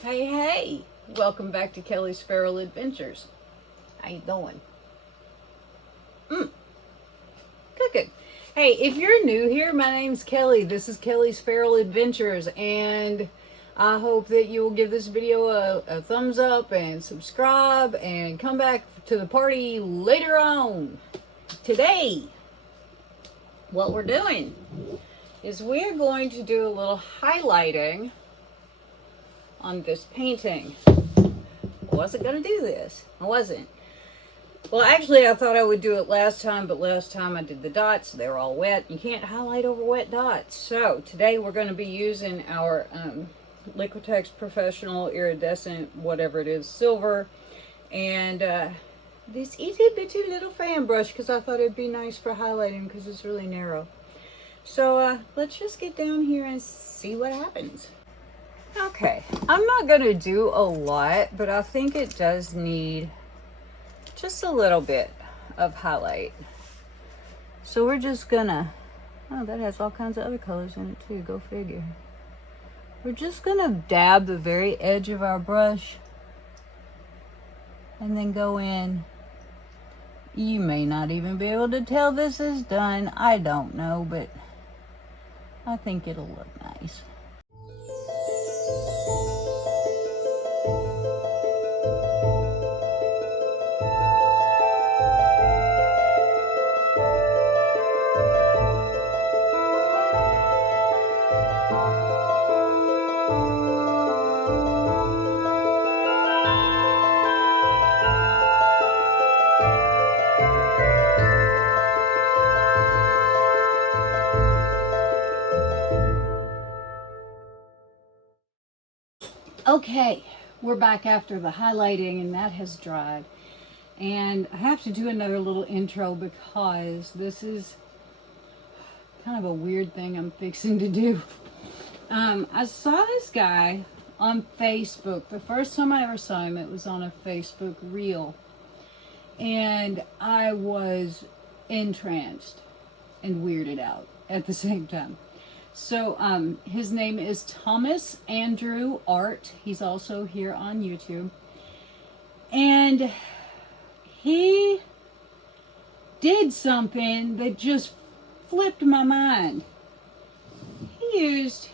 Hey, welcome back to Kelly's Feral Adventures. How you doing? Good. Hey, if you're new here, my name's Kelly. This is Kelly's Feral Adventures, and I hope that you will give this video a thumbs up and subscribe and come back to the party later on. Today, what we're doing is we're going to do a little highlighting on this painting. I wasn't going to do this. I wasn't. Well, actually, I thought I would do it last time, but last time I did the dots. They were all wet. You can't highlight over wet dots. So today we're going to be using our Liquitex Professional Iridescent, whatever it is, silver, and this itty bitty little fan brush because I thought it'd be nice for highlighting because it's really narrow. So let's just get down here and see what happens. Okay, I'm not going to do a lot, but I think it does need just a little bit of highlight. So we're just gonna, oh, that has all kinds of other colors in it too, go figure. We're just gonna dab the very edge of our brush and then go in. You may not even be able to tell this is done. I don't know, but I think it'll look nice. Okay, we're back after the highlighting and that has dried. And I have to do another little intro because this is kind of a weird thing I'm fixing to do. I saw this guy on Facebook. The first time I ever saw him, it was on a Facebook reel. And I was entranced and weirded out at the same time. So his name is Thomas Andrew Art. He's also here on YouTube. And he did something that just flipped my mind. He used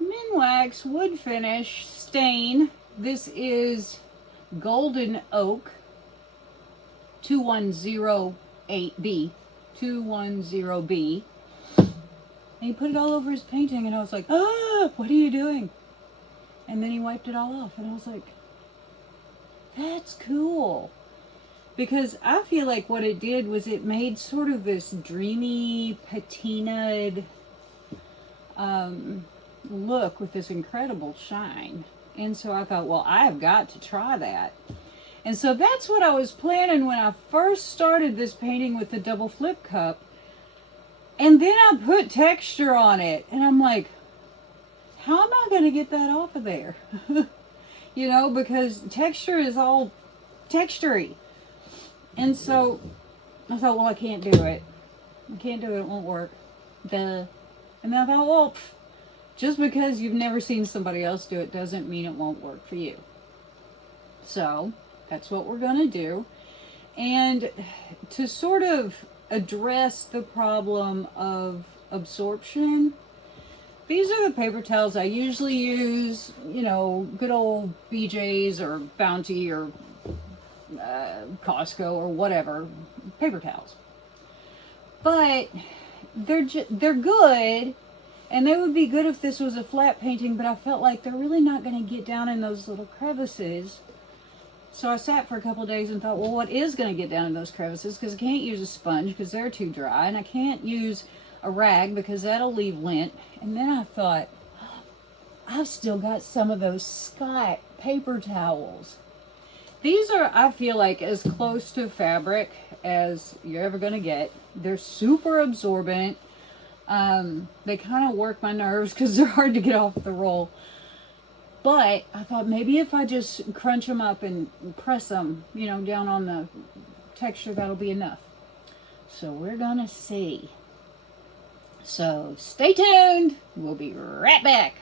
Minwax wood finish stain. This is Golden Oak 2108B. 210B. And he put it all over his painting, and I was like, ah, what are you doing? And then he wiped it all off, and I was like, that's cool. Because I feel like what it did was it made sort of this dreamy, patinaed look with this incredible shine. And so I thought, well, I've got to try that. And so that's what I was planning when I first started this painting with the double flip cup. And then I put texture on it, and I'm like, how am I going to get that off of there? You know, because texture is all textury. And so I thought, well, I can't do it. I can't do it. It won't work. Duh. And then I thought, well, just because you've never seen somebody else do it doesn't mean it won't work for you. So that's what we're going to do. And to sort of address the problem of absorption, these are the paper towels I usually use, you know, good old BJ's or Bounty or Costco or whatever, paper towels. But they're good, and they would be good if this was a flat painting, but I felt like they're really not going to get down in those little crevices. So I sat for a couple of days and thought, well, what is going to get down in those crevices? Because I can't use a sponge because they're too dry. And I can't use a rag because that'll leave lint. And then I thought, I've still got some of those Scott paper towels. These are, I feel like, as close to fabric as you're ever going to get. They're super absorbent. They kind of work my nerves because they're hard to get off the roll. But I thought maybe if I just crunch them up and press them, you know, down on the texture, that'll be enough. So we're gonna see. So stay tuned. We'll be right back.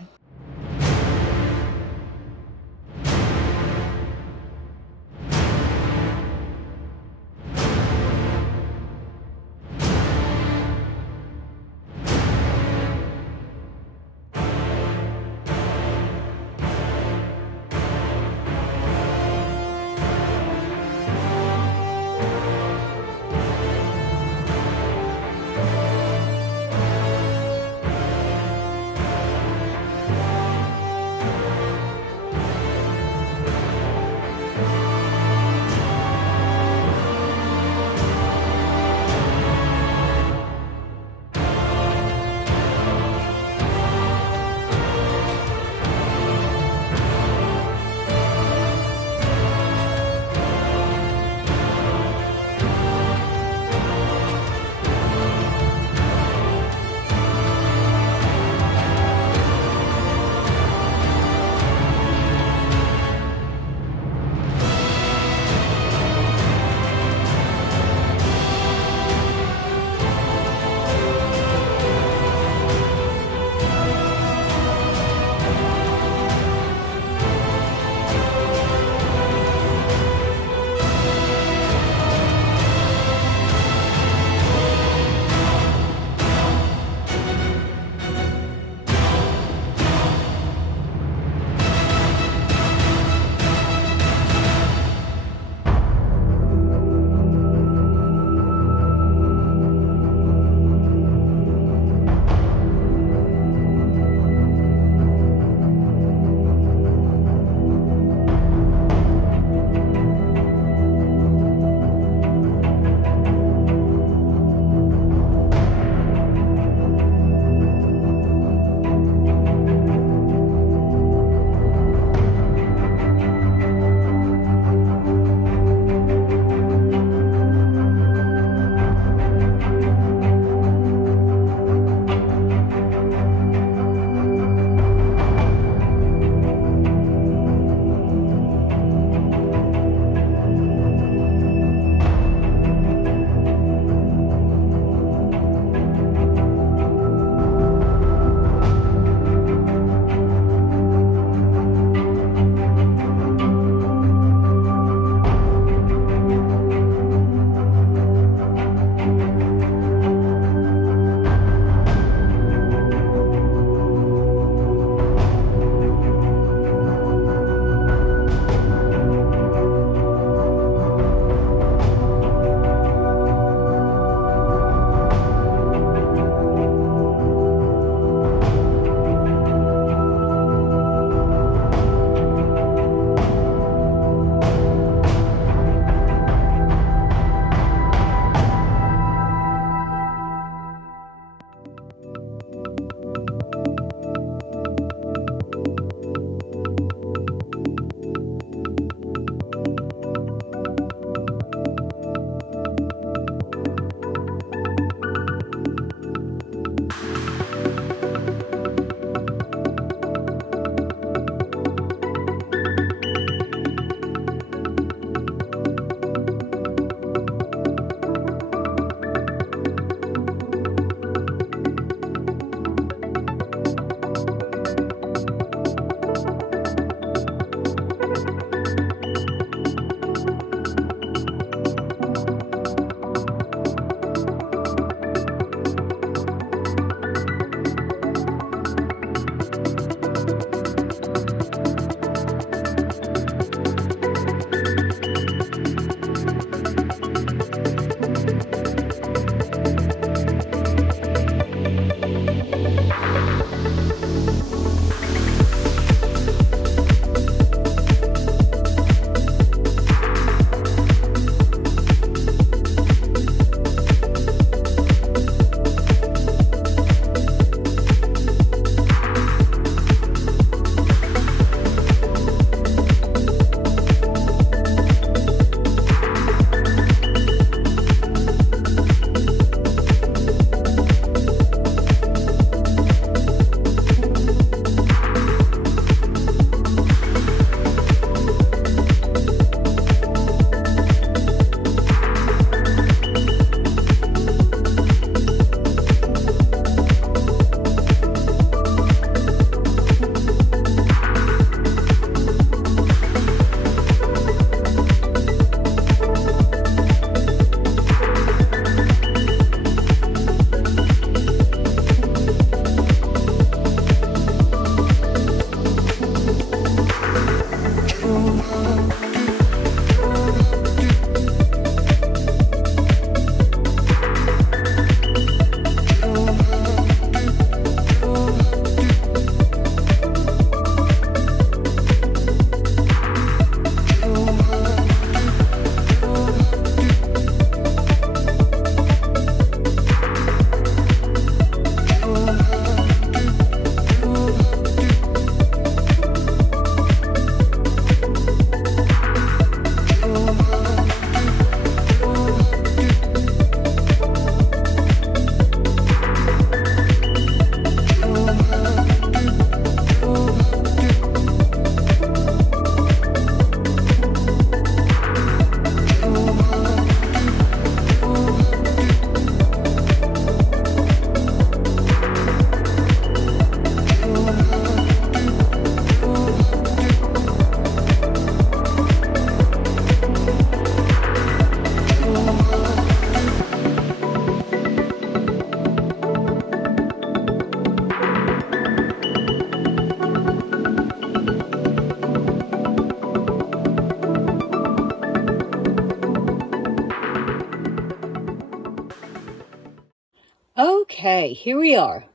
Okay, here we are.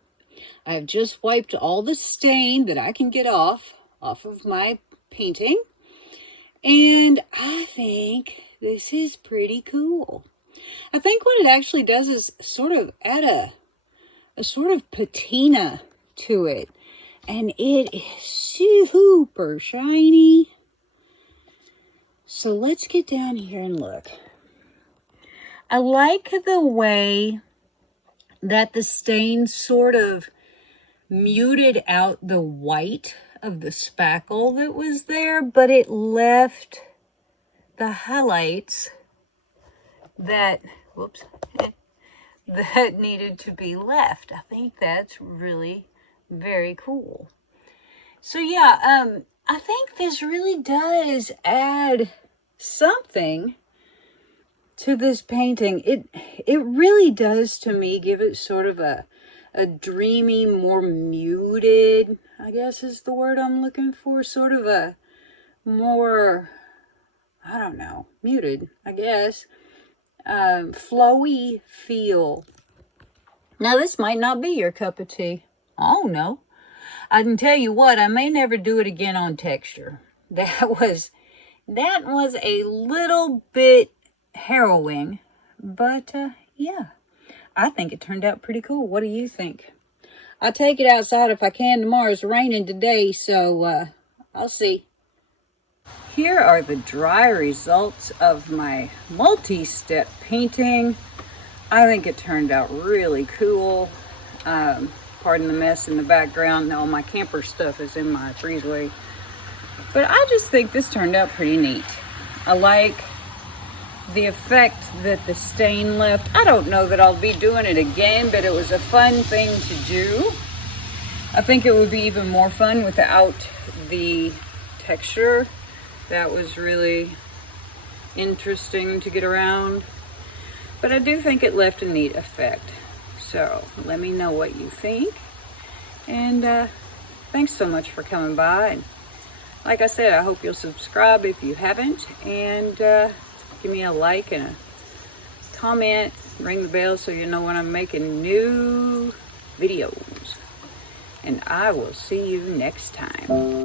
I've just wiped all the stain that I can get off of my painting. And I think this is pretty cool. I think what it actually does is sort of add a sort of patina to it. And it is super shiny. So let's get down here and look. I like the way that the stain sort of muted out the white of the spackle that was there, but it left the highlights that, whoops, that needed to be left. I think that's really very cool. So yeah, I think this really does add something to this painting. It really does, to me, give it sort of a dreamy, more muted, I guess is the word I'm looking for, sort of a more, I don't know, muted, I guess, flowy feel. Now this might not be your cup of tea. Oh no. I can tell you what, I may never do it again on texture. That was a little bit harrowing, but yeah, I think it turned out pretty cool. What do you think? I'll take it outside if I can tomorrow. It's raining today, so I'll see. Here are the dry results of my multi-step painting. I think it turned out really cool. Pardon the mess in the background. All my camper stuff is in my breezeway. But I just think this turned out pretty neat. I like the effect that the stain left. I don't know that I'll be doing it again, but it was a fun thing to do. I think it would be even more fun without the texture. That was really interesting to get around. But I do think it left a neat effect. So let me know what you think. And thanks so much for coming by. And like I said, I hope you'll subscribe if you haven't. And give me a like and a comment. Ring the bell so you know when I'm making new videos. And I will see you next time.